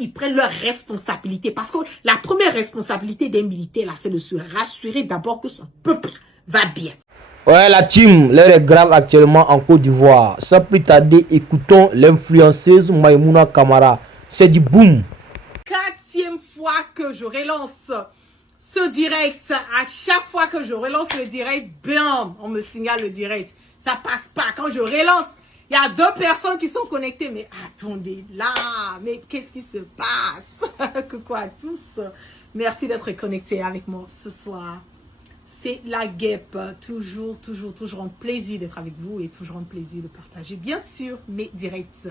ils prennent leurs responsabilités. Parce que la première responsabilité des militaires, là, c'est de se rassurer d'abord que son peuple va bien. Ouais, la team, l'heure est grave actuellement en Côte d'Ivoire. Sans plus tarder, écoutons l'influenceuse Maïmouna Kamara. C'est du boom. 4e fois que je relance ce direct. À chaque fois que je relance le direct, bam, on me signale le direct. Ça passe pas. Quand je relance, il y a 2 personnes qui sont connectées. Mais attendez, là, mais qu'est-ce qui se passe? Coucou à tous. Merci d'être connectés avec moi ce soir. C'est la guêpe. Toujours un plaisir d'être avec vous et toujours un plaisir de partager, bien sûr, mes directs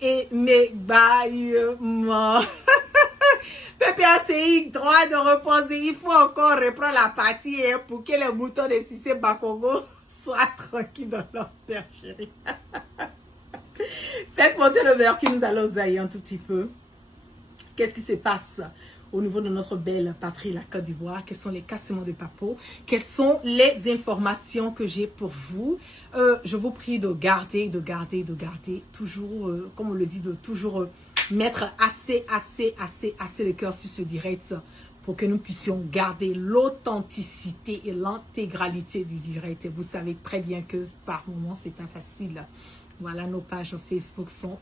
et mes bâillements. PPACI, droit de reposer. Il faut encore reprendre la partie pour que les moutons de Cissé Bakongo soient tranquilles dans leur bergerie. Faites monter le mercure, nous allons zailler un tout petit peu. Qu'est-ce qui se passe au niveau de notre belle patrie, la Côte d'Ivoire? Quels sont les cassements de papeaux? Quelles sont les informations que j'ai pour vous? Je vous prie de garder toujours, comme on le dit, de toujours mettre assez de cœur sur ce direct pour que nous puissions garder l'authenticité et l'intégralité du direct. Et vous savez très bien que par moments, c'est pas facile. Voilà, nos pages Facebook sont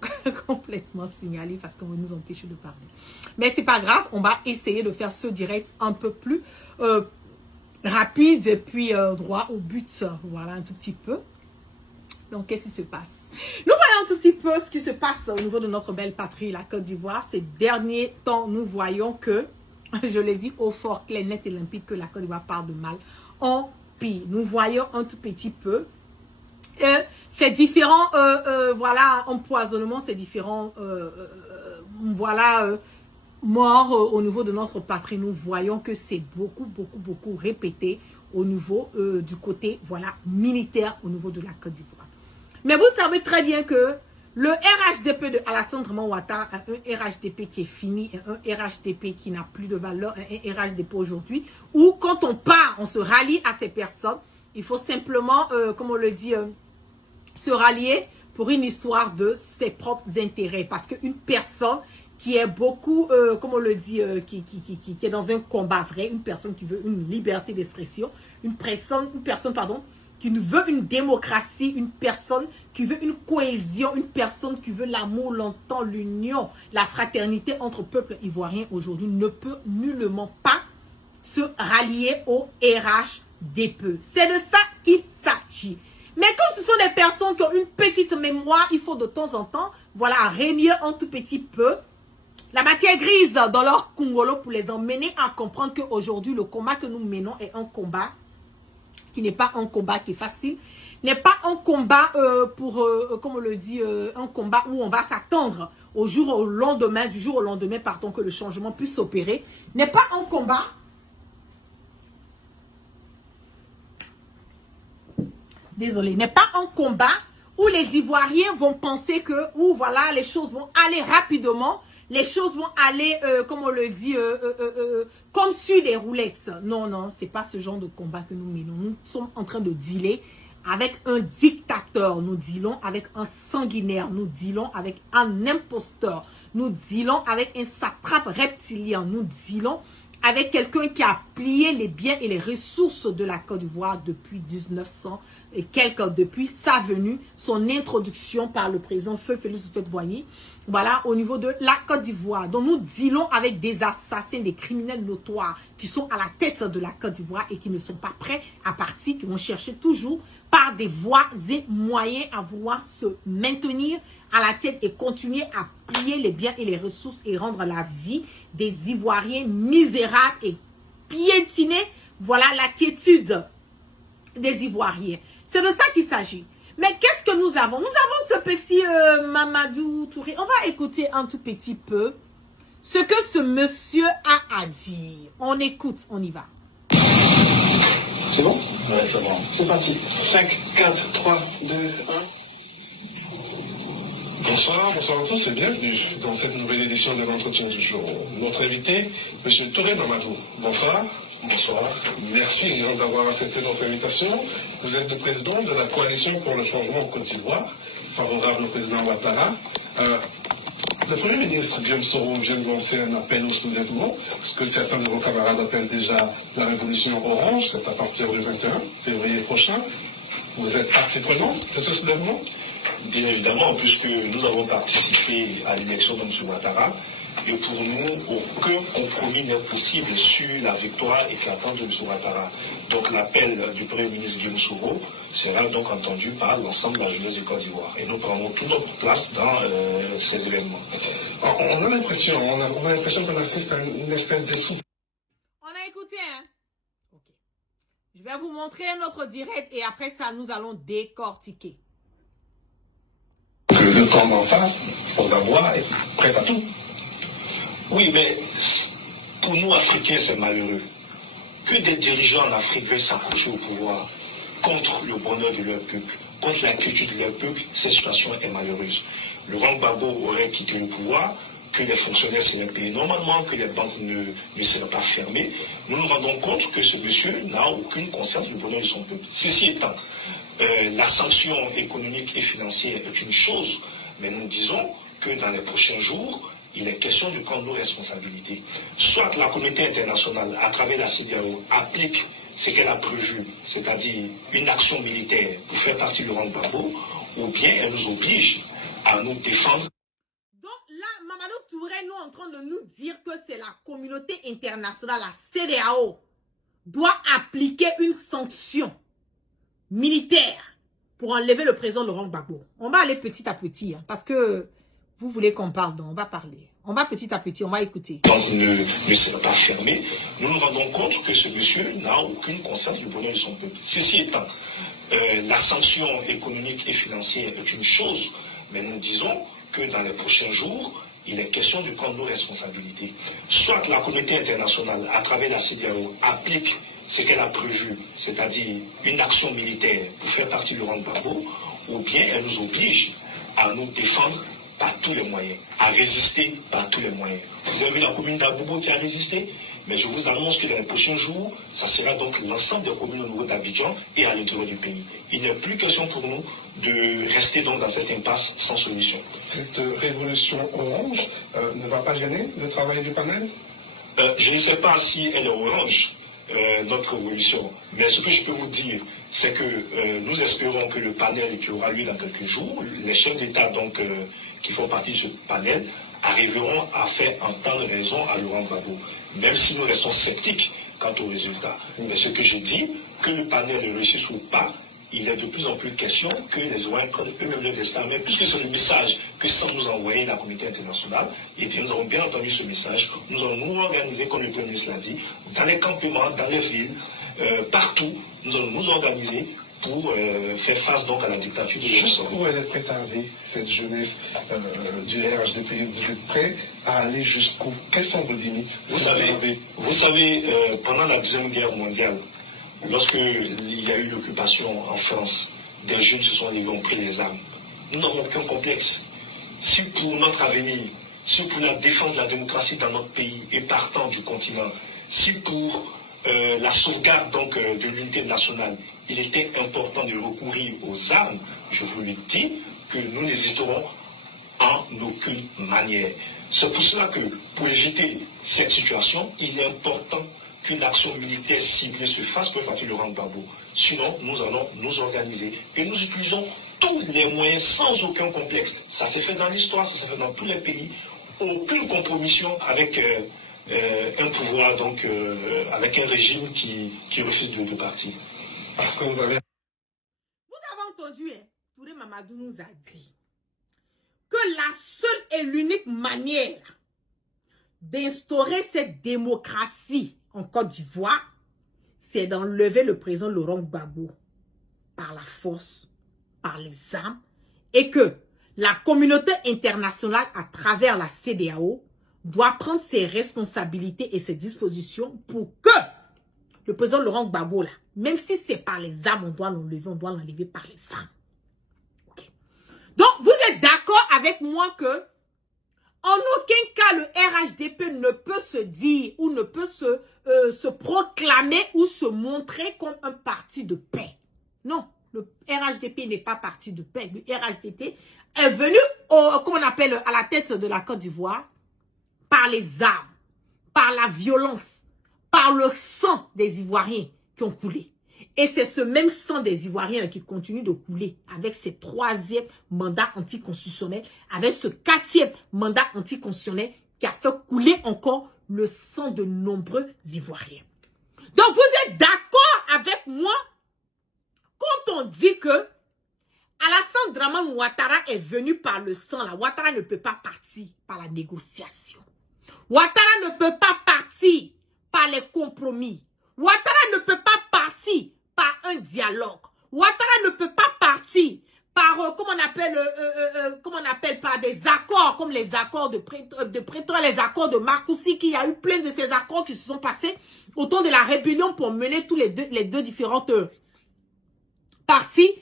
complètement signalées parce qu'on nous empêche de parler. Mais c'est pas grave, on va essayer de faire ce direct un peu plus rapide et puis droit au but. Voilà, un tout petit peu. Donc, qu'est-ce qui se passe? Nous voyons un tout petit peu ce qui se passe au niveau de notre belle patrie, la Côte d'Ivoire. Ces derniers temps, nous voyons que, je l'ai dit au fort, clair, net et limpide, que la Côte d'Ivoire part de mal en pire. Nous voyons un tout petit peu ces différents voilà, empoisonnements, ces différents voilà, morts au niveau de notre patrie. Nous voyons que c'est beaucoup répété au niveau du côté voilà, militaire au niveau de la Côte d'Ivoire. Mais vous savez très bien que le RHDP de Alassane Draman Ouattara, un RHDP qui est fini, un RHDP qui n'a plus de valeur, un RHDP aujourd'hui, où quand on part, on se rallie à ces personnes. Il faut simplement, comme on le dit, se rallier pour une histoire de ses propres intérêts. Parce qu'une personne qui est beaucoup, comme on le dit, qui est dans un combat vrai, une personne qui veut une liberté d'expression, une personne, pardon, qui veut une démocratie, une personne qui veut une cohésion, une personne qui veut l'amour, l'entente, l'union, la fraternité entre peuples ivoiriens aujourd'hui ne peut nullement pas se rallier au RHDP. C'est de ça qu'il s'agit. Mais comme ce sont des personnes qui ont une petite mémoire, il faut de temps en temps, voilà, remuer un tout petit peu la matière grise dans leur congolo pour les emmener à comprendre qu'aujourd'hui, le combat que nous menons est un combat qui n'est pas un combat qui est facile, n'est pas un combat comme on le dit, un combat où on va s'attendre du jour au lendemain, pardon, que le changement puisse s'opérer, n'est pas un combat n'est pas un combat où les Ivoiriens vont penser que, ou voilà, les choses vont aller rapidement, les choses vont aller, comme on le dit, comme sur des roulettes. Non, c'est pas ce genre de combat que nous menons. Nous sommes en train de dealer avec un dictateur, nous dealons avec un sanguinaire, nous dealons avec un imposteur, nous dealons avec un satrape reptilien, nous dealons avec quelqu'un qui a plié les biens et les ressources de la Côte d'Ivoire depuis 1900 et depuis sa venue, son introduction par le président Feu Félix Houphouët-Boigny, voilà, au niveau de la Côte d'Ivoire. Donc nous dealons avec des assassins, des criminels notoires qui sont à la tête de la Côte d'Ivoire et qui ne sont pas prêts à partir, qui vont chercher toujours par des voies et moyens à vouloir se maintenir à la tête et continuer à plier les biens et les ressources et rendre la vie des Ivoiriens misérables et piétiner, voilà, la quiétude des Ivoiriens. C'est de ça qu'il s'agit. Mais qu'est-ce que nous avons? Nous avons ce petit Mamadou Touré. On va écouter un tout petit peu ce que ce monsieur a à dire. On écoute, on y va. C'est bon? Ouais, c'est bon. C'est parti. 5, 4, 3, 2, 1. Bonsoir à tous et bienvenue dans cette nouvelle édition de l'entretien du jour. Notre invité, M. Touré Mamadou. Bonsoir. Bonsoir. Merci d'avoir accepté notre invitation. Vous êtes le président de la Coalition pour le changement en Côte d'Ivoire, favorable au président Ouattara. Le Premier ministre Guillaume Soro vient de lancer un appel au soulèvement, ce que certains de vos camarades appellent déjà la révolution orange. C'est à partir du 21 février prochain. Vous êtes partie prenante de ce soulèvement? Bien évidemment, puisque nous avons participé à l'élection de M. Ouattara, et pour nous, aucun compromis n'est possible sur la victoire éclatante de M. Ouattara. Donc l'appel du Premier ministre Guillaume Soro sera donc entendu par l'ensemble de la jeunesse du Côte d'Ivoire. Et nous prendrons toute notre place dans ces événements. On a l'impression qu'on assiste à une espèce d'essoufflement. On a écouté, hein? Ok. Je vais vous montrer notre direct et après ça, nous allons décortiquer. Le camp d'en face, on va voir, est prêt à tout. Oui, mais pour nous, Africains, c'est malheureux que des dirigeants en Afrique veuillent s'accrocher au pouvoir contre le bonheur de leur peuple, contre la culture de leur peuple. Cette situation est malheureuse. Laurent Gbagbo aurait quitté le pouvoir, que les fonctionnaires seraient payés normalement, que les banques ne seraient pas fermées. Nous nous rendons compte que ce monsieur n'a aucune conscience du bonheur de son peuple. Ceci étant, la sanction économique et financière est une chose, mais nous disons que dans les prochains jours, il est question de prendre nos responsabilités. Soit la communauté internationale, à travers la CEDEAO, applique ce qu'elle a prévu, c'est-à-dire une action militaire pour faire partie de Laurent Gbagbo, ou bien elle nous oblige à nous défendre. Donc là, Mamadou Touré nous est en train de nous dire que c'est la communauté internationale, la CEDEAO, doit appliquer une sanction militaire pour enlever le président Laurent Gbagbo. On va aller petit à petit, hein, parce que vous voulez qu'on parle, donc on va parler. On va petit à petit, on va écouter. Donc ne sera pas fermé. Nous nous rendons compte que ce monsieur n'a aucune conscience du bonheur de son peuple. Ceci étant, la sanction économique et financière est une chose, mais nous disons que dans les prochains jours, il est question de prendre nos responsabilités. Soit la communauté internationale, à travers la CEDEAO, applique ce qu'elle a prévu, c'est-à-dire une action militaire pour faire partie de Laurent Gbagbo, ou bien elle nous oblige à nous défendre par tous les moyens, à résister par tous les moyens. Vous avez vu la commune d'Abobo qui a résisté, mais je vous annonce que dans les prochains jours, ça sera donc l'ensemble des communes au niveau d'Abidjan et à l'intérieur du pays. Il n'est plus question pour nous de rester donc dans cette impasse sans solution. Cette révolution orange ne va pas gêner le travail du panel? Je ne sais pas si elle est orange, notre révolution, mais ce que je peux vous dire, c'est que nous espérons que le panel qui aura lieu dans quelques jours, les chefs d'État donc qui font partie de ce panel, arriveront à faire entendre raison à Laurent Gbagbo, même si nous restons sceptiques quant aux résultats. Mais ce que je dis, que le panel réussisse ou pas, il est de plus en plus question que les Ivoiriens prennent eux-mêmes le destin. Mais puisque c'est le message que semble nous envoyer la communauté internationale, et bien nous avons bien entendu ce message, nous allons nous organiser, comme le Premier ministre l'a dit, dans les campements, dans les villes, partout, nous allons nous organiser pour faire face donc à la dictature de Jusqu'où elle est prête à aller, cette jeunesse du RHDP? Vous êtes prêts à aller jusqu'où? Quelles sont vos limites? Vous savez, pendant la Deuxième Guerre mondiale, lorsqu'il y a eu l'occupation en France, des jeunes se sont levés, ont pris les armes. Nous n'avons aucun complexe. Si pour notre avenir, si pour la défense de la démocratie dans notre pays et partant du continent, si pour la sauvegarde donc de l'unité nationale, il était important de recourir aux armes, je vous le dis, que nous n'hésiterons en aucune manière. C'est pour cela que, pour éviter cette situation, il est important qu'une action militaire ciblée se fasse pour faire Laurent Gbagbo. Sinon, nous allons nous organiser et nous utilisons tous les moyens sans aucun complexe. Ça s'est fait dans l'histoire, ça s'est fait dans tous les pays. Aucune compromission avec un pouvoir, donc avec un régime qui refuse de partir. Parce que vous avez entendu, hein, Touré Mamadou nous a dit que la seule et l'unique manière d'instaurer cette démocratie en Côte d'Ivoire, c'est d'enlever le président Laurent Gbagbo par la force, par les armes, et que la communauté internationale, à travers la CEDEAO, doit prendre ses responsabilités et ses dispositions pour que le président Laurent Gbagbo, là, même si c'est par les armes, on doit l'enlever par les armes. Okay. Donc, vous êtes d'accord avec moi que en aucun cas, le RHDP ne peut se dire ou ne peut se proclamer ou se montrer comme un parti de paix. Non, le RHDP n'est pas parti de paix. Le RHDP est venu, comment on appelle, à la tête de la Côte d'Ivoire par les armes, par la violence, par le sang des Ivoiriens qui ont coulé. Et c'est ce même sang des Ivoiriens qui continue de couler avec ce 3e mandat anticonstitutionnel, avec ce 4e mandat anticonstitutionnel qui a fait couler encore le sang de nombreux Ivoiriens. Donc vous êtes d'accord avec moi quand on dit que Alassane Dramane Ouattara est venu par le sang là. Ouattara ne peut pas partir par la négociation. Ouattara ne peut pas partir par les compromis. Ouattara ne peut pas partir par un dialogue. Ouattara ne peut pas partir par, comment on appelle, par des accords, comme les accords de Pretoria, les accords de Marcoussis, qu'il y a eu plein de ces accords qui se sont passés autour de la rébellion pour mener tous les deux différentes parties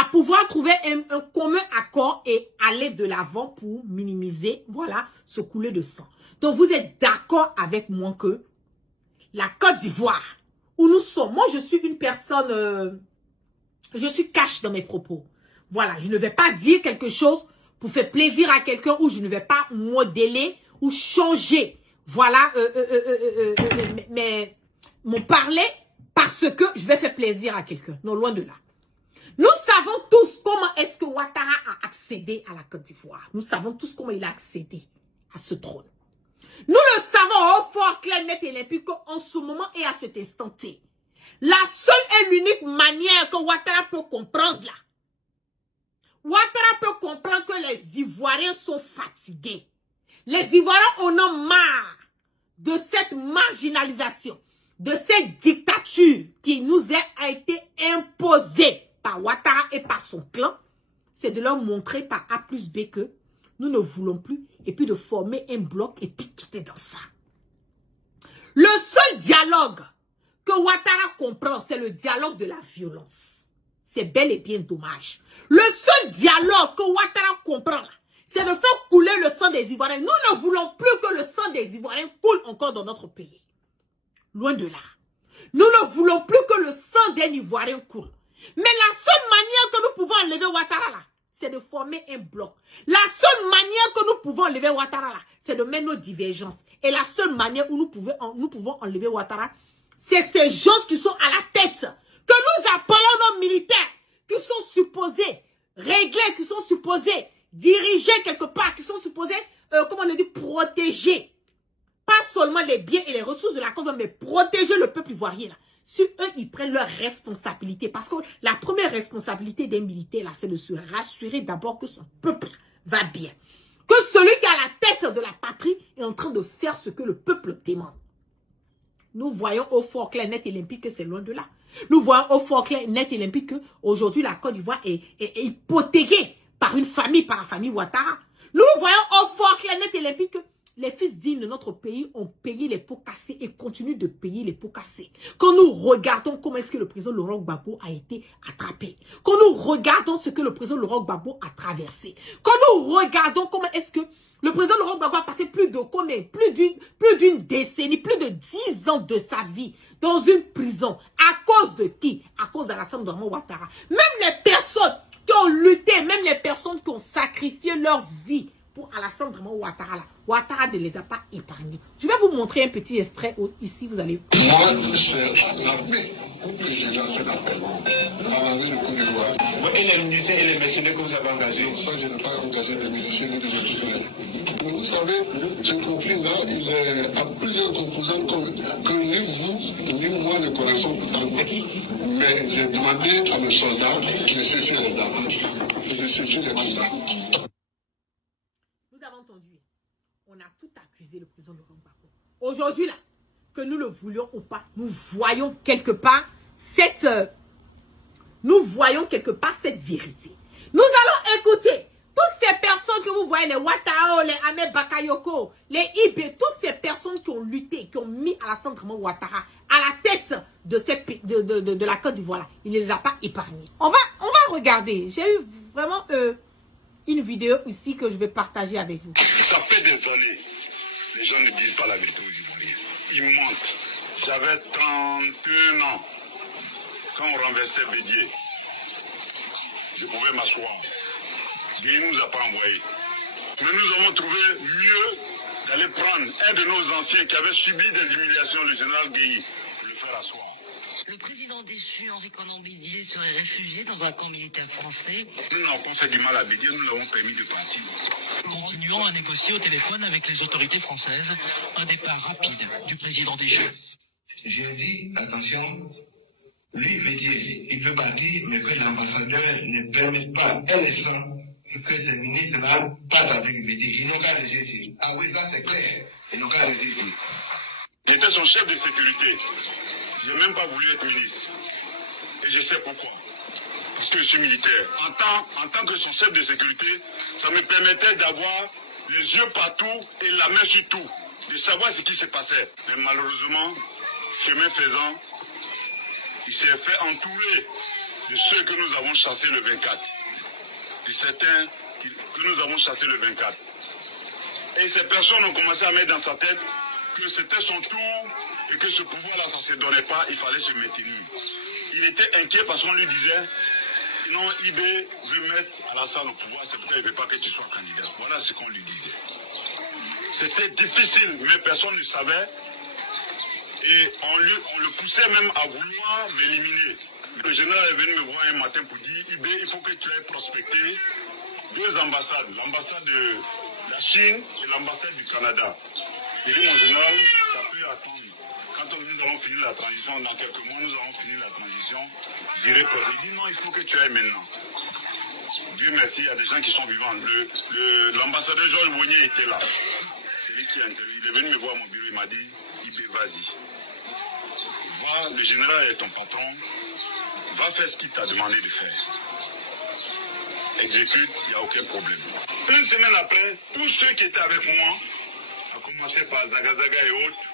à pouvoir trouver un commun accord et aller de l'avant pour minimiser, voilà, ce coulé de sang. Donc, vous êtes d'accord avec moi que la Côte d'Ivoire, où nous sommes, moi, je suis une personne, je suis cash dans mes propos. Voilà, je ne vais pas dire quelque chose pour faire plaisir à quelqu'un ou je ne vais pas modeler ou changer, voilà, mon parler parce que je vais faire plaisir à quelqu'un. Non, loin de là. Nous savons tous comment est-ce que Ouattara a accédé à la Côte d'Ivoire. Nous savons tous comment il a accédé à ce trône. Nous le savons au fort, clair, net et limpide qu'en ce moment et à cet instant T, la seule et l'unique manière que Ouattara peut comprendre là, Ouattara peut comprendre que les Ivoiriens sont fatigués. Les Ivoiriens en ont marre de cette marginalisation, de cette dictature qui nous a été imposée par Ouattara et par son clan. C'est de leur montrer par A plus B que nous ne voulons plus et puis de former un bloc et puis quitter dans ça. Le seul dialogue que Ouattara comprend, c'est le dialogue de la violence. C'est bel et bien dommage. Le seul dialogue que Ouattara comprend, c'est de faire couler le sang des Ivoiriens. Nous ne voulons plus que le sang des Ivoiriens coule encore dans notre pays. Loin de là. Nous ne voulons plus que le sang d'un Ivoirien coule. Mais la seule manière que nous pouvons enlever Ouattara là, c'est de former un bloc. La seule manière que nous pouvons enlever Ouattara là, c'est de mettre nos divergences. Et la seule manière où nous pouvons enlever Ouattara, c'est ces gens qui sont à la tête, que nous appelons nos militaires, qui sont supposés régler, qui sont supposés diriger quelque part, qui sont supposés, comment on dit, protéger. Pas seulement les biens et les ressources de la Côte d'Ivoire, mais protéger le peuple ivoirien là. Si eux, ils prennent leurs responsabilités, parce que la première responsabilité des militaires, là, c'est de se rassurer d'abord que son peuple va bien. Que celui qui a la tête de la patrie est en train de faire ce que le peuple demande. Nous voyons au fort clair, net et limpide que c'est loin de là. Nous voyons au fort clair, net et limpide qu'aujourd'hui, la Côte d'Ivoire est hypothéquée par une famille, par la famille Ouattara. Nous voyons au fort clair, net et limpide que les fils dignes de notre pays ont payé les pots cassés et continuent de payer les pots cassés. Quand nous regardons comment est-ce que le président Laurent Gbagbo a été attrapé, quand nous regardons ce que le président Laurent Gbagbo a traversé, quand nous regardons comment est-ce que le président Laurent Gbagbo a passé plus d'une décennie, plus de 10 ans de sa vie dans une prison. À cause de qui? À cause d'Alassane Dramane Ouattara. Même les personnes qui ont lutté, même les personnes qui ont sacrifié leur vie pour Alassane Dramane Ouattara là, Ouattara ne les a pas épargnés. Je vais vous montrer un petit extrait ici, vous allez. Moi, c'est l'armée que j'ai lancé l'appel à l'armée de Côte d'Ivoire. Et les miliciens et les mercenaires que vous avez engagés? Ça, je n'ai pas engagé de miliciens ni de mercenaires. Vous savez, ce conflit-là, il est à plusieurs composants que ni vous, ni moi ne connaissons pas. Mais j'ai demandé à mes soldats de cesser les armes, de cesser les combats. Vous avez entendu, on a tout accusé le président Laurent Gbagbo. Aujourd'hui, là, que nous le voulions ou pas, nous voyons quelque part cette vérité. Nous allons écouter toutes ces personnes que vous voyez, les Ouattara, les Ahmed Bakayoko, les Ibé, toutes ces personnes qui ont lutté, qui ont mis Alassane Dramane Ouattara à la tête de la Côte d'Ivoire. Il ne les a pas épargnés. On va regarder. J'ai eu vraiment une vidéo ici que je vais partager avec vous. Ça fait des années, les gens ne disent pas la vérité aux Ivoiriens. Ils mentent. J'avais 31 ans quand on renversait Bédier. Je pouvais m'asseoir. Gueye ne nous a pas envoyés. Mais nous avons trouvé mieux d'aller prendre un de nos anciens qui avait subi des humiliations, le général Gueye, pour le faire asseoir. Le président déchu, Henri Konan Bédié, serait réfugié dans un camp militaire français. Nous n'avons pas fait du mal à Bédié, nous l'avons permis de partir. Continuons à négocier au téléphone avec les autorités françaises un départ rapide du président déchu. J'ai dit, attention, lui, Bédié, il veut partir, mais que l'ambassadeur ne permette pas un instant que ce ministre-là parte avec Bédié. Ils n'ont qu'à rester ici. Ah oui, ça c'est clair. Ils n'ont qu'à rester ici. J'étais son chef de sécurité. Je n'ai même pas voulu être ministre. Et je sais pourquoi. Parce que je suis militaire. En tant que son chef de sécurité, ça me permettait d'avoir les yeux partout et la main sur tout. De savoir ce qui se passait. Mais malheureusement, chemin faisant, il s'est fait entourer de ceux que nous avons chassés le 24. De certains que nous avons chassés le 24. Et ces personnes ont commencé à mettre dans sa tête que c'était son tour et que ce pouvoir-là, ça ne se donnait pas, il fallait se maintenir. Il était inquiet parce qu'on lui disait, non, IB veut mettre Alassane au pouvoir, c'est pourquoi il ne veut pas que tu sois candidat. Voilà ce qu'on lui disait. C'était difficile, mais personne ne savait. Et on le poussait même à vouloir m'éliminer. Le général est venu me voir un matin pour dire, IB, il faut que tu ailles prospecter 2 ambassades, l'ambassade de la Chine et l'ambassade du Canada. J'ai dit, mon général, ça peut attendre. Quand nous allons finir la transition, dans quelques mois, nous allons finir la transition, j'irai procéder. Il dit, non, il faut que tu ailles maintenant. Dieu merci, il y a des gens qui sont vivants. L'ambassadeur Georges Bonnier était là. C'est lui qui a intervenu. Il est venu me voir à mon bureau, il m'a dit, IB, vas-y. Va, le général est ton patron, va faire ce qu'il t'a demandé de faire. Exécute, il n'y a aucun problème. Une semaine après, tous ceux qui étaient avec moi, à commencer par Zagazaga et autres,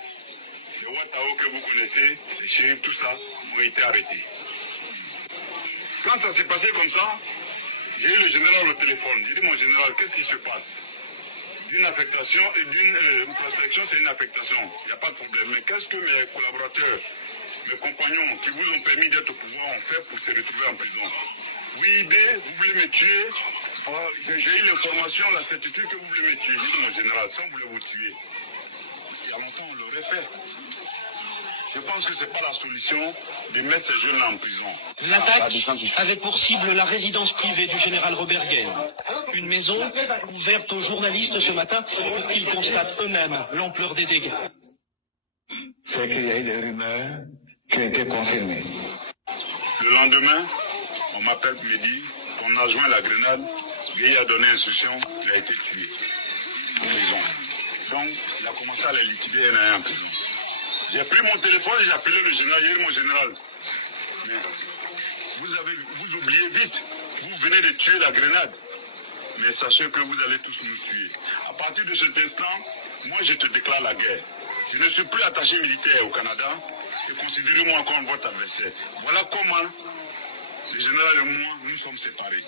les Watao que vous connaissez, les chérifs, tout ça, ont été arrêtés. Quand ça s'est passé comme ça, j'ai eu le général au téléphone. J'ai dit, mon général, qu'est-ce qui se passe? D'une affectation et d'une prospection, c'est une affectation. Il n'y a pas de problème. Mais qu'est-ce que mes collaborateurs, mes compagnons qui vous ont permis d'être au pouvoir ont fait pour se retrouver en prison? Oui, IB, vous voulez me tuer? J'ai eu l'information, la certitude que vous voulez me tuer. J'ai dit, mon général, si on voulait vous tuer, il y a longtemps, on l'aurait fait. Je pense que ce n'est pas la solution de mettre ces jeunes-là en prison. L'attaque avait pour cible la résidence privée du général Robert Gueye. Une maison ouverte aux journalistes ce matin pour qu'ils constatent eux-mêmes l'ampleur des dégâts. C'est qu'il y a eu des rumeurs qui ont été confirmées. Le lendemain, on m'appelle pour me dire qu'on a joint la grenade, Gueye a donné instruction, il a été tué en prison. Donc, il a commencé à les liquider un à un en prison. J'ai pris mon téléphone et j'ai appelé le général. J'ai dit, mon général, mais vous oubliez vite, vous venez de tuer la grenade. Mais sachez que vous allez tous nous tuer. À partir de cet instant, moi je te déclare la guerre. Je ne suis plus attaché militaire au Canada et considérez-moi comme votre adversaire. Voilà comment le général et moi, nous sommes séparés.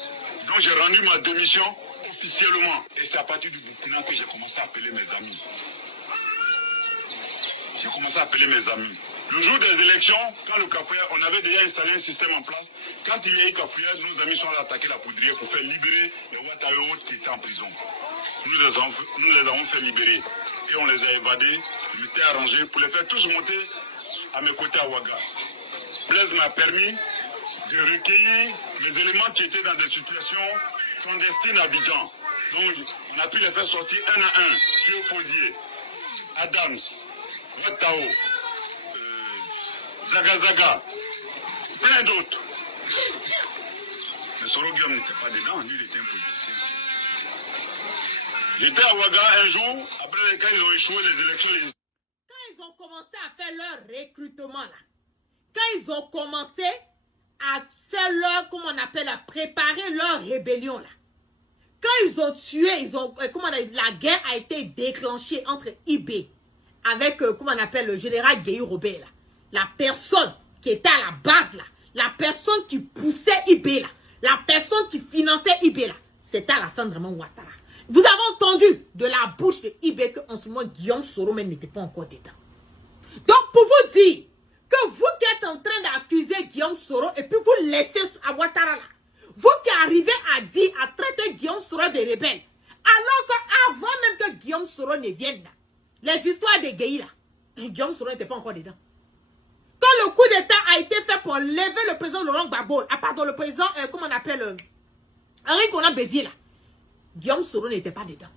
Donc j'ai rendu ma démission officiellement. Et c'est à partir du Burkina que j'ai commencé à appeler mes amis. J'ai commencé à appeler mes amis. Le jour des élections, quand le Cafouillard, on avait déjà installé un système en place. Quand il y a eu Cafouillard, nos amis sont allés attaquer la poudrière pour faire libérer les Ouattao qui étaient en prison. Nous les avons fait libérer. Et on les a évadés. Je m'étais arrangé pour les faire tous monter à mes côtés à Ouaga. Blaise m'a permis de recueillir les éléments qui étaient dans des situations clandestines à Abidjan. Donc on a pu les faire sortir un à un. Thio Fosier, Adams, Ouattao, Zagazaga, plein d'autres. Mais Soro Guillaume n'était pas dedans, lui il était un politicien. J'étais à Ouaga un jour, après lesquels ils ont échoué les élections. Quand ils ont commencé à faire leur recrutement là, quand ils ont commencé à faire leur, comment on appelle, à préparer leur rébellion là, quand ils ont tué, la guerre a été déclenchée entre IB avec, comment on appelle, le général Gueye Robert là. La personne qui était à la base là, la personne qui poussait IB là, la personne qui finançait IB là, c'était Alassane Draman Ouattara. Vous avez entendu de la bouche de IB qu'en ce moment Guillaume Soro même n'était pas encore dedans. Donc pour vous dire que vous êtes en train d'accuser Guillaume Soro et puis vous laissez à Ouattara là, Vous qui arrivez à dire, à traiter Guillaume Soro de rebelle, alors qu'avant même que Guillaume Soro ne vienne là, les histoires de Gueye là, Guillaume Soro n'était pas encore dedans. Quand le coup d'État a été fait pour lever le président Laurent Gbagbo, pardon, le président, comment on appelle, Henri Konan Bédié là, Guillaume Soro n'était pas dedans.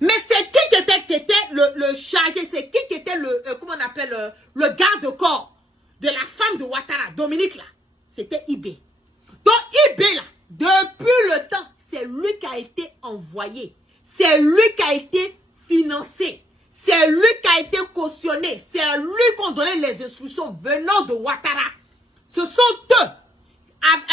Mais c'est qui était le chargé, c'est qui était le, comment on appelle, le garde-corps de la femme de Ouattara, Dominique là, c'était Ibé. Donc Ibé là, depuis le temps, c'est lui qui a été envoyé, c'est lui qui a été financé, c'est lui qui a été cautionné, c'est lui qui a donné les instructions venant de Ouattara. Ce sont eux,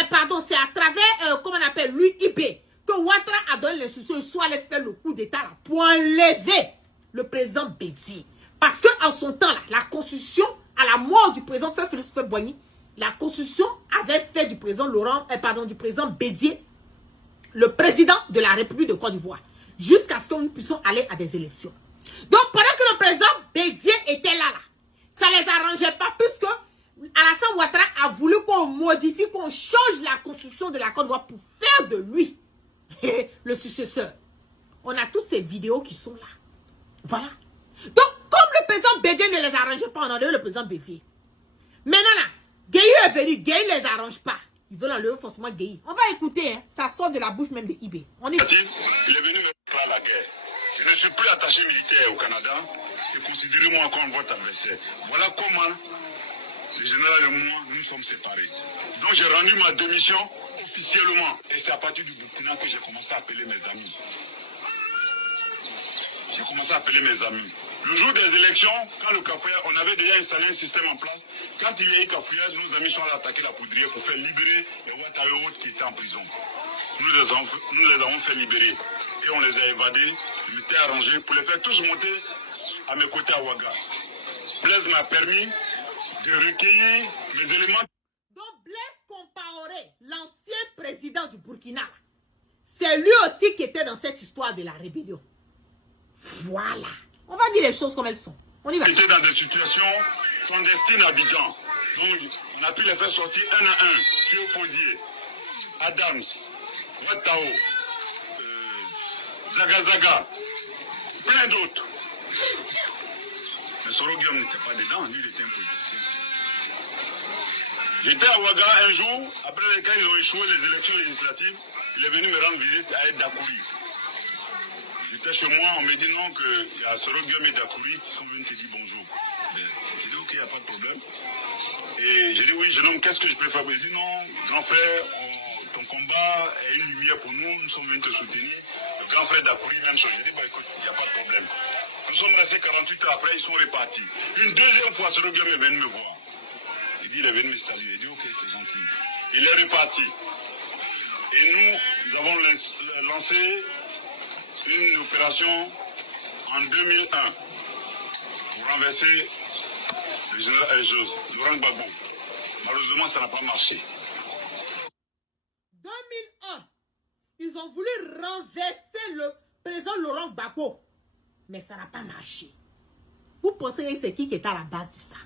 pardon, c'est à travers, comment on appelle, lui Ibé, que Ouattara a donné l'instruction, soit aller faire le coup d'État pour enlever le président Bédié. Parce qu'en son temps, là, la constitution, à la mort du président Félix Houphouët-Boigny, la constitution avait fait du président du président Bédié, le président de la République de Côte d'Ivoire, jusqu'à ce que nous puissions aller à des élections. Donc, pendant que le président Bédié était là, ça ne les arrangeait pas, puisque Alassane Ouattara a voulu qu'on modifie, qu'on change la constitution de la Côte d'Ivoire pour faire de lui le successeur. On a toutes ces vidéos qui sont là. Voilà. Donc, comme le président Bédié ne les arrangeait pas, on a enlevé le président Bédié. Maintenant, là, Gueye est venu, Gueye ne les arrange pas. Ils veulent enlever forcément Gueye. On va écouter, hein. Ça sort de la bouche même de Ibé. On est... Il est venu me déclarer la guerre. Je ne suis plus attaché militaire au Canada et considérez-moi comme votre adversaire. Voilà comment le général et moi, nous sommes séparés. Donc j'ai rendu ma démission officiellement. Et c'est à partir du Burkina que j'ai commencé à appeler mes amis. J'ai commencé à appeler mes amis. Le jour des élections, quand le Cafouillard, on avait déjà installé un système en place. Quand il y a eu Cafouillard, nos amis sont allés attaquer la poudrière pour faire libérer les Ouattara et autres qui étaient en prison. Nous les avons fait libérer. Et on les a évadés. Je m'étais arrangé pour les faire tous monter à mes côtés à Ouaga. Blaise m'a permis de recueillir les éléments. Donc Blaise Compaoré, l'ancien président du Burkina, c'est lui aussi qui était dans cette histoire de la rébellion. Voilà. On va dire les choses comme elles sont. On y va. J'étais dans des situations clandestines à Abidjan. Donc on a pu les faire sortir un à un. Thiopodier, Adams, Watao, Zaga, plein d'autres. Mais Soro Guillaume n'était pas dedans, lui il était un politicien. J'étais à Ouaga un jour, après lesquels ils ont échoué les élections législatives, il est venu me rendre visite à Ed Dakouri. J'étais chez moi, on me dit non, qu'il y a Soro Guillaume et Dakouri qui sont venus te dire bonjour. J'ai dit ok, il n'y a pas de problème. Et j'ai dit oui, jeune homme, qu'est-ce que je peux faire? Il dit non, grand frère, ton combat est une lumière pour nous, nous sommes venus te soutenir. Le grand frère Dakouri, même chose. J'ai dit bah écoute, il n'y a pas de problème. Nous sommes restés 48 heures après, ils sont repartis. Une deuxième fois, Soro Guillaume est venu me voir. Il dit il est venu me saluer. Il dit ok, c'est gentil. Il est reparti. Et nous avons lancé une opération en 2001 pour renverser le général Laurent Gbagbo. Malheureusement, ça n'a pas marché. 2001, ils ont voulu renverser le président Laurent Gbagbo, mais ça n'a pas marché. Vous pensez que c'est qui était à la base de ça?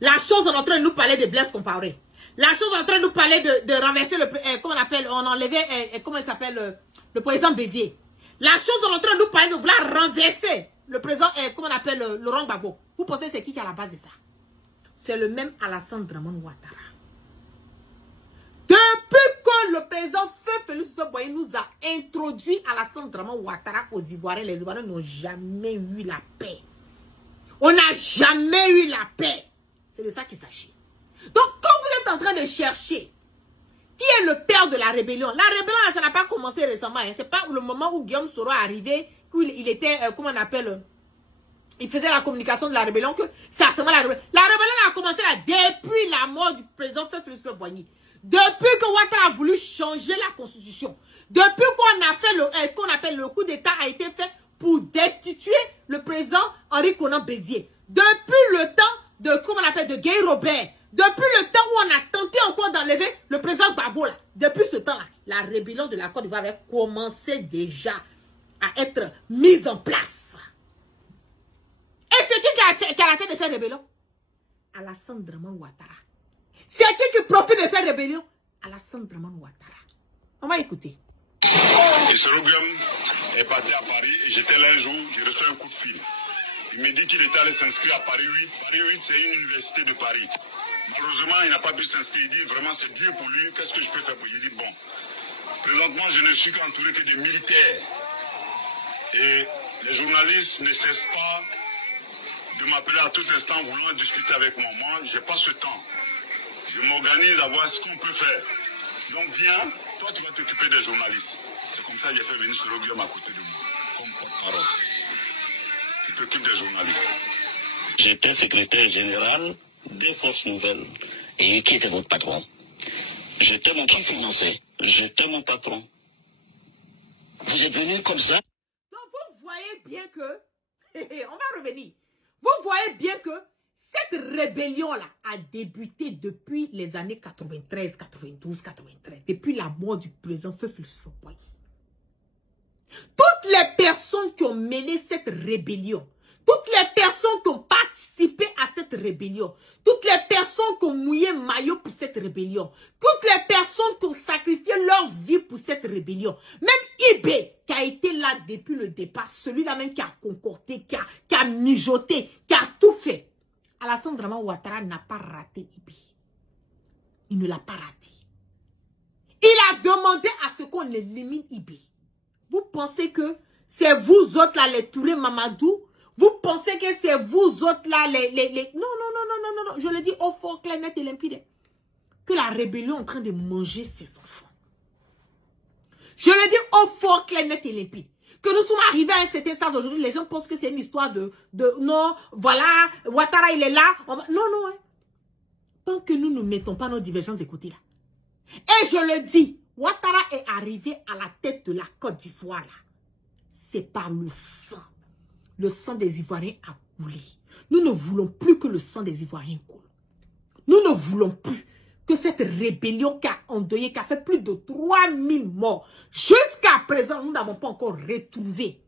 La chose on est en train de nous parler de Blaise Compaoré. La chose on est en train de nous parler de renverser le comment on appelle, on enlevait comment il s'appelle le président Bédié. La chose on est en train de nous parler de vouloir renverser le président comment on appelle Laurent Gbagbo. Vous pensez que c'est qui est à la base de ça? C'est le même Alassane Dramane Ouattara. Depuis que le président Félix Houphouët-Boigny nous a introduit Alassane Dramane Ouattara aux Ivoiriens, les Ivoiriens n'ont jamais eu la paix. On n'a jamais eu la paix. C'est de ça qu'il s'agit. Donc, quand vous êtes en train de chercher qui est le père de la rébellion, la rébellion, là, ça n'a pas commencé récemment. Hein. C'est pas le moment où Guillaume Soro est arrivé, où il était, comment on appelle, il faisait la communication de la rébellion, que c'est à ce moment la rébellion. La rébellion a commencé là depuis la mort du président Félix Houphouët-Boigny. Depuis que Ouattara a voulu changer la constitution. Depuis qu'on a fait qu'on appelle le coup d'État a été fait pour destituer le président Henri Konan Bédié. Depuis le temps de, comment on appelle, de Gueye Robert. Depuis le temps où on a tenté encore d'enlever le président Gbagbo là. Depuis ce temps-là, la rébellion de la Côte d'Ivoire avait commencé déjà à être mise en place. Et c'est qui a la tête de cette rébellion? Alassane Dramane Ouattara. C'est qui profite de cette rébellion? Alassane Dramane Ouattara. On va écouter. Et ce Roguem est parti à Paris et j'étais là un jour, j'ai reçu un coup de fil. Il me dit qu'il était allé s'inscrire à Paris 8. Paris 8, c'est une université de Paris. Malheureusement, il n'a pas pu s'inscrire. Il dit vraiment c'est dur pour lui, qu'est-ce que je peux faire pour lui? Il dit bon, présentement je ne suis qu'entouré que de militaires. Et les journalistes ne cessent pas de m'appeler à tout instant voulant discuter avec moi. Moi, je n'ai pas ce temps. Je m'organise à voir ce qu'on peut faire. Donc viens, toi tu vas t'occuper des journalistes. C'est comme ça que j'ai fait venir ce Roguem à côté de moi, comme porte-parole. Tu t'occupes des journalistes. J'étais secrétaire général des Forces Nouvelles. Et qui était votre patron? J'étais mon qui finançait. J'étais mon patron. Vous êtes venu comme ça? Donc vous voyez bien que, on va revenir, vous voyez bien que cette rébellion-là a débuté depuis les années 93, 92, 93, depuis la mort du président Félix Houphouët-Boigny. Toutes les personnes qui ont mené cette rébellion, toutes les personnes qui ont participé à cette rébellion, toutes les personnes qui ont mouillé maillot pour cette rébellion, toutes les personnes qui ont sacrifié leur vie pour cette rébellion, même Ibé qui a été là depuis le départ, celui-là même qui a concordé, qui a mijoté, qui a tout fait. Alassane Dramane Ouattara n'a pas raté Ibé. Il ne l'a pas raté. Il a demandé à ce qu'on élimine Ibé. Vous pensez que c'est vous autres là, les Touré Mamadou? Vous pensez que c'est vous autres là, les... Non, je le dis au fort, clair, net et limpide. Que la rébellion est en train de manger ses enfants. Je le dis au fort, clair, net et limpide. Que nous sommes arrivés à un certain stade aujourd'hui, les gens pensent que c'est une histoire de non, voilà, Ouattara il est là. Non, hein. Tant que nous ne mettons pas nos divergences de côté là. Et je le dis, Ouattara est arrivé à la tête de la Côte d'Ivoire là. C'est par le sang. Le sang des Ivoiriens a coulé. Nous ne voulons plus que le sang des Ivoiriens coule. Nous ne voulons plus que cette rébellion qui a endeuillé, qui a fait plus de 3000 morts, jusqu'à présent, nous n'avons pas encore retrouvé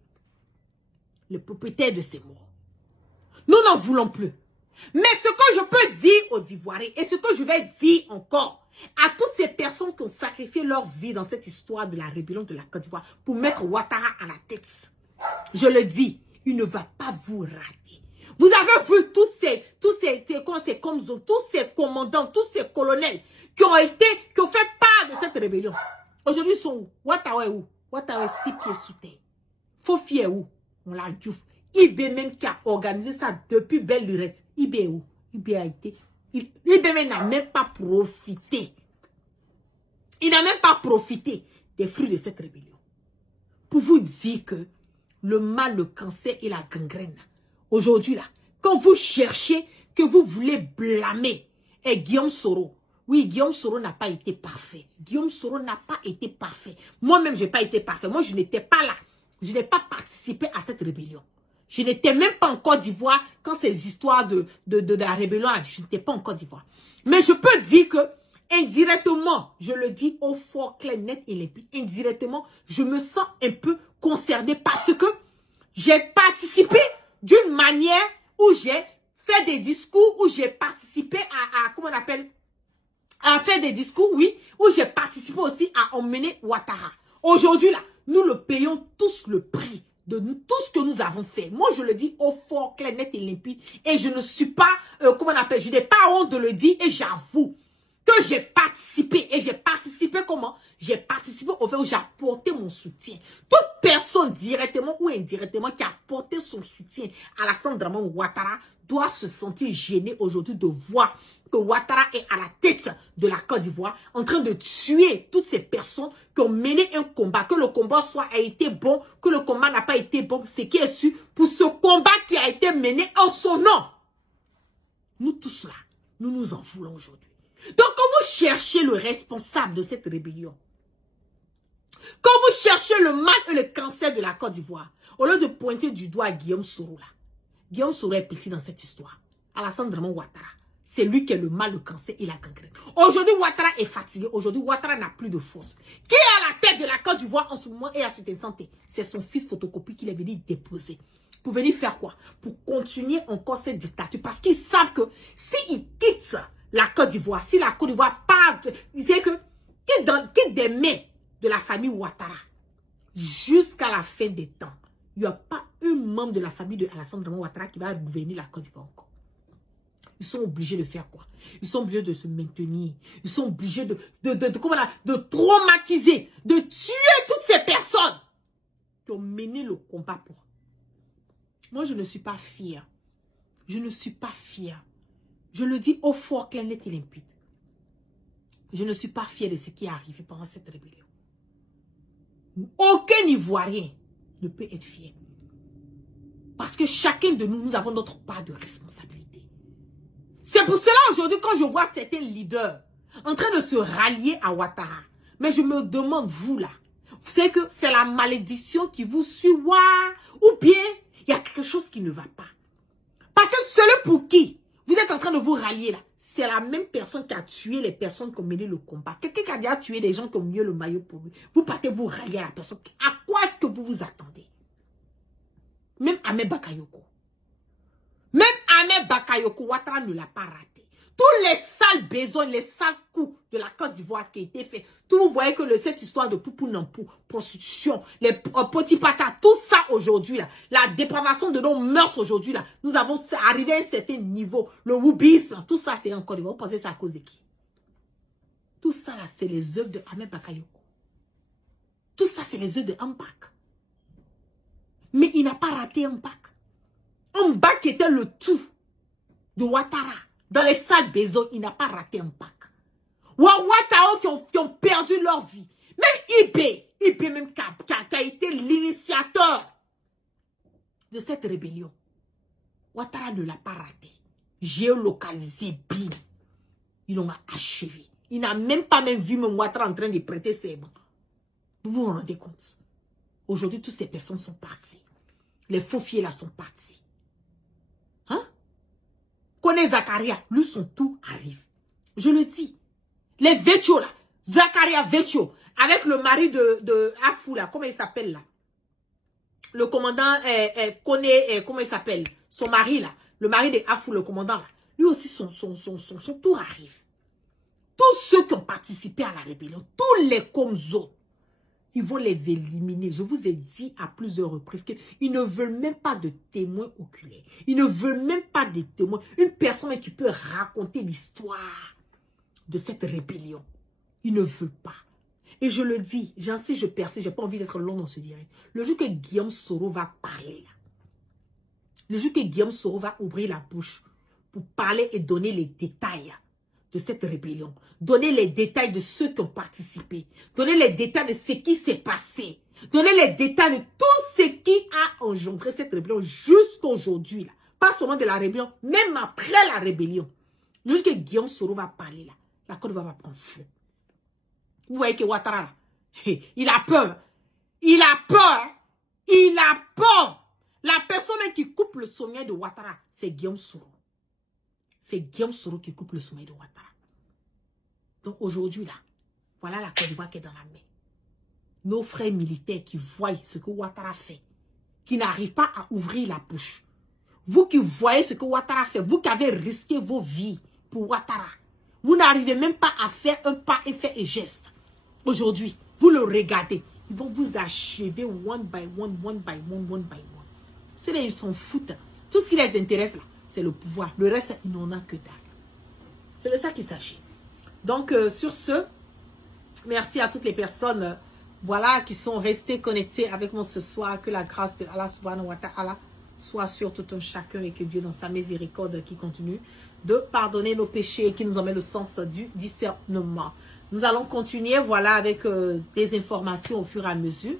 le propriétaire de ces morts. Nous n'en voulons plus. Mais ce que je peux dire aux Ivoiriens, et ce que je vais dire encore à toutes ces personnes qui ont sacrifié leur vie dans cette histoire de la rébellion de la Côte d'Ivoire pour mettre Ouattara à la tête, je le dis, il ne va pas vous rater. Vous avez vu tous ces commandants, tous ces colonels qui ont fait part de cette rébellion. Aujourd'hui, ils sont où? Ouattara est où? Ouattara est 6 pieds sous terre. Fofi est où? On l'a diouf. Ibé même qui a organisé ça depuis belle lurette. Ibé est où? Ibé a été. Ibé même n'a même pas profité. Il n'a même pas profité des fruits de cette rébellion. Pour vous dire que le mal, le cancer et la gangrène, aujourd'hui là, quand vous cherchez, que vous voulez blâmer, et Guillaume Soro, oui, Guillaume Soro n'a pas été parfait. Guillaume Soro n'a pas été parfait. Moi-même, je n'ai pas été parfait. Moi, je n'étais pas là. Je n'ai pas participé à cette rébellion. Je n'étais même pas en Côte d'Ivoire quand ces histoires de la rébellion, je n'étais pas en Côte d'Ivoire. Mais je peux dire que, indirectement, je le dis au fort, clair, net et limpide, indirectement, je me sens un peu concernée parce que j'ai participé d'une manière où j'ai fait des discours, où j'ai participé à comment on appelle, à faire des discours, oui, où j'ai participé aussi à emmener Ouattara. Aujourd'hui, là, nous le payons tous le prix de tout ce que nous avons fait. Moi, je le dis au fort, clair, net et limpide, et je ne suis pas, comment on appelle, je n'ai pas honte de le dire, et j'avoue que j'ai participé. Et j'ai participé comment? J'ai participé au fait où j'ai apporté mon soutien. Toute personne, directement ou indirectement, qui a apporté son soutien à Alassane Dramane Ouattara doit se sentir gêné aujourd'hui de voir que Ouattara est à la tête de la Côte d'Ivoire en train de tuer toutes ces personnes qui ont mené un combat. Que le combat a été bon, que le combat n'a pas été bon, c'est qui est sûr pour ce combat qui a été mené en son nom. Nous tous là, nous nous en voulons aujourd'hui. Donc, quand vous cherchez le responsable de cette rébellion, quand vous cherchez le mal et le cancer de la Côte d'Ivoire, au lieu de pointer du doigt à Guillaume Soro, là, Guillaume Soro est petit dans cette histoire. Alassane Dramane Ouattara, c'est lui qui a le mal, le cancer et la gangrène. Aujourd'hui, Ouattara est fatigué. Aujourd'hui, Ouattara n'a plus de force. Qui est à la tête de la Côte d'Ivoire en ce moment et à cette santé? C'est son fils photocopie qu'il est venu déposer. Pour venir faire quoi? Pour continuer encore cette dictature. Parce qu'ils savent que s'ils quittent la Côte d'Ivoire, si la Côte d'Ivoire part, c'est que des mains de la famille Ouattara, jusqu'à la fin des temps, il n'y a pas un membre de la famille de Alassane Dramane Ouattara qui va gouverner la Côte d'Ivoire encore. Ils sont obligés de faire quoi? Ils sont obligés de se maintenir. Ils sont obligés de traumatiser, de tuer toutes ces personnes qui ont mené le combat pour eux. Moi, je ne suis pas fière. Je ne suis pas fière. Je le dis au fort, clair, net et limpide. Je ne suis pas fière de ce qui est arrivé pendant cette rébellion. Aucun Ivoirien ne peut être fier. Parce que chacun de nous, nous avons notre part de responsabilité. C'est pour cela aujourd'hui, quand je vois certains leaders en train de se rallier à Ouattara, mais je me demande, vous là, c'est que c'est la malédiction qui vous suit, ou bien il y a quelque chose qui ne va pas. Parce que celui pour qui vous êtes en train de vous rallier là, c'est la même personne qui a tué les personnes qui ont mené le combat. Quelqu'un qui a déjà tué des gens qui ont mis le maillot pour lui. Vous partez vous rallier à la personne. À quoi est-ce que vous vous attendez? Même Ahmed Bakayoko. Même Ahmed Bakayoko, Ouattara ne l'a pas raté. Tous les sales besognes, les sales coups de la Côte d'Ivoire qui a été fait. Tout vous voyez que cette histoire de Poupou Nampou, prostitution, les petits patas, tout ça aujourd'hui, là, la dépravation de nos mœurs aujourd'hui, là, nous avons arrivé à un certain niveau. Le woubisme, tout ça c'est en Côte d'Ivoire. Vous pensez c'est à cause de qui? Tout ça là, c'est les œuvres de Ahmed Bakayoko. Tout ça c'est les œuvres de Ampak. Mais il n'a pas raté Ampak. Ampak était le tout de Ouattara. Dans les salles Bézo, il n'a pas raté un pack. Ouattara qui ont perdu leur vie. Même IB même qui a été l'initiateur de cette rébellion. Ouattara ne l'a pas raté. Géolocalisé, bim. Ils l'ont achevé. Il n'a même pas vu même Ouattara en train de prêter ses mains. Vous vous rendez compte? Aujourd'hui, toutes ces personnes sont parties. Les faux fiers là sont partis. Connaît Zakaria, lui son tour arrive. Je le dis. Les Vetio là, Zakaria Vetio, avec le mari de Afou là, comment il s'appelle là? Le commandant connaît, comment il s'appelle? Son mari là, le mari de Afou, le commandant là. Lui aussi son tour arrive. Tous ceux qui ont participé à la rébellion, tous les Komzo, ils vont les éliminer. Je vous ai dit à plusieurs reprises qu'ils ne veulent même pas de témoins oculaires. Ils ne veulent même pas de témoins. Une personne qui peut raconter l'histoire de cette rébellion. Ils ne veulent pas. Et je le dis, j'insiste, je persiste, je n'ai pas envie d'être long dans ce direct. Le jour que Guillaume Soro va parler, là, le jour que Guillaume Soro va ouvrir la bouche pour parler et donner les détails de cette rébellion, donner les détails de ceux qui ont participé, donner les détails de ce qui s'est passé, donner les détails de tout ce qui a engendré cette rébellion jusqu'à aujourd'hui, là. Pas seulement de la rébellion, même après la rébellion. Lorsque Guillaume Soro va parler là, la Côte d'Ivoire va prendre feu. Vous voyez que Ouattara, il a peur. Il a peur. Il a peur. La personne qui coupe le sommeil de Ouattara, c'est Guillaume Soro. C'est Guillaume Soro qui coupe le sommeil de Ouattara. Donc aujourd'hui, là, voilà la Côte d'Ivoire qui est dans la main. Nos frères militaires qui voient ce que Ouattara fait, qui n'arrivent pas à ouvrir la bouche. Vous qui voyez ce que Ouattara fait, vous qui avez risqué vos vies pour Ouattara, vous n'arrivez même pas à faire un pas, effet et geste. Aujourd'hui, vous le regardez. Ils vont vous achever one by one, one by one, one by one. Ceux-là, ils s'en foutent. Tout ce qui les intéresse, là, c'est le pouvoir. Le reste, ils n'en ont que dalle. C'est de ça qu'il s'agit. Donc, sur ce, merci à toutes les personnes voilà, qui sont restées connectées avec moi ce soir. Que la grâce de Allah subhanahu wa ta'ala soit sur tout un chacun et que Dieu, dans sa miséricorde, qui continue de pardonner nos péchés et qui nous emmène le sens du discernement. Nous allons continuer, voilà, avec des informations au fur et à mesure,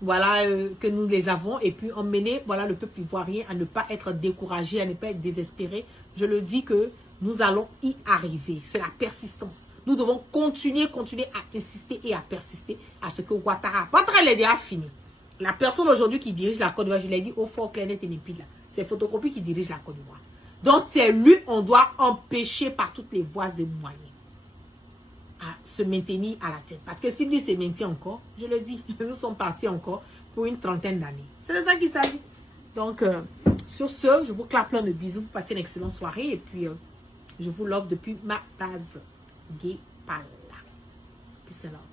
voilà, que nous les avons, et puis emmener, voilà, le peuple ivoirien à ne pas être découragé, à ne pas être désespéré. Je le dis que nous allons y arriver. C'est la persistance. Nous devons continuer à insister et à persister à ce que Ouattara est déjà fini. La personne aujourd'hui qui dirige la Côte d'Ivoire, je l'ai dit au fort, clair, net et limpide là, c'est Photocopie qui dirige la Côte d'Ivoire. Donc c'est lui, on doit empêcher par toutes les voies et moyens à se maintenir à la tête. Parce que si lui se maintient encore, je le dis, nous sommes partis encore pour une trentaine d'années. C'est de ça qu'il s'agit. Donc, sur ce, je vous clappe plein de bisous. Vous passez une excellente soirée. Et puis, je vous l'offre depuis ma base Guépala. Peace and love.